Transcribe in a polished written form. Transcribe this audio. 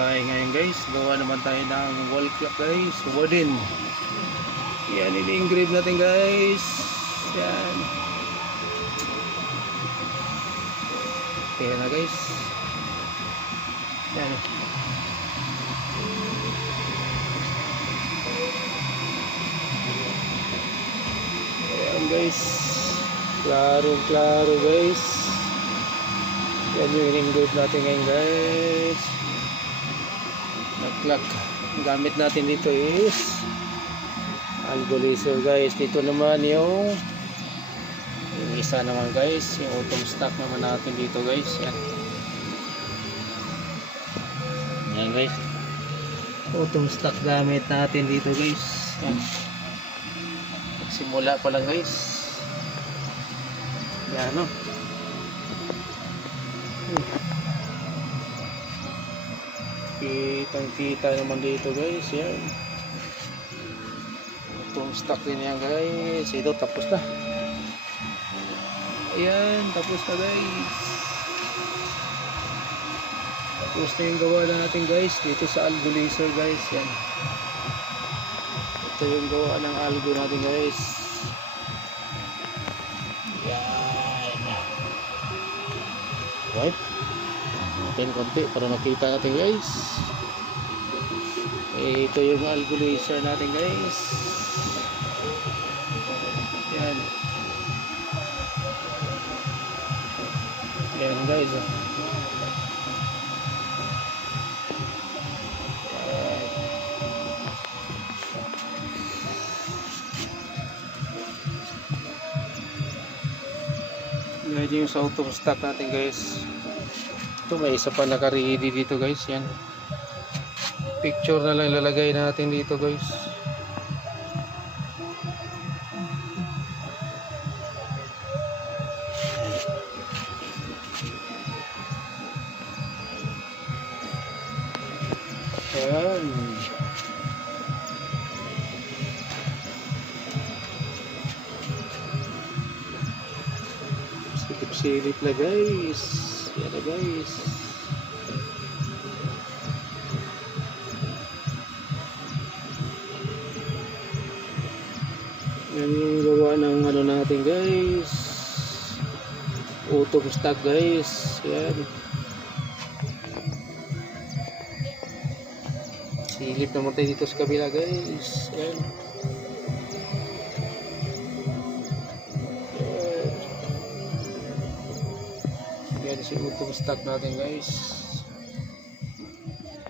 Ay, ngayon guys, gawa naman tayo ng wall clock guys, wooden. Yan, ini-engrave natin guys. Yan. Okay na guys. Yan. Ayan guys. Klaro guys. Yan yung in-engrave natin ngayon guys. Clock. Gamit natin dito is Algo laser guys. Dito naman yung isa naman guys, yung autumn stock naman natin dito guys. Yan. Yan guys. Autumn stock gamit natin dito guys. Yan. Simula pa lang guys. Yan o. Kitang kita naman dito guys. Yan. Itong stock din yan guys. Ito tapos na. Ayan, tapos na guys. Tapos na yung gawa natin guys dito sa Algo laser guys. Yan. Ito yung gawa ng Algo natin guys. Yan. Right. Natin konti para makita natin guys. Ito yung Algo laser natin guys. Yan. Yan guys. Yan yung sa auto stock natin guys. Ito may isa pa naka-ready dito guys. Yan. Picture na lang lalagay natin dito guys. Ayan. Silip-silip na guys. Yan na guys. Yan yung gawa ng ano natin guys. Auto stock guys. Yan. Silip naman tayo dito sa kabila guys. Yan. Yan si auto stock natin guys.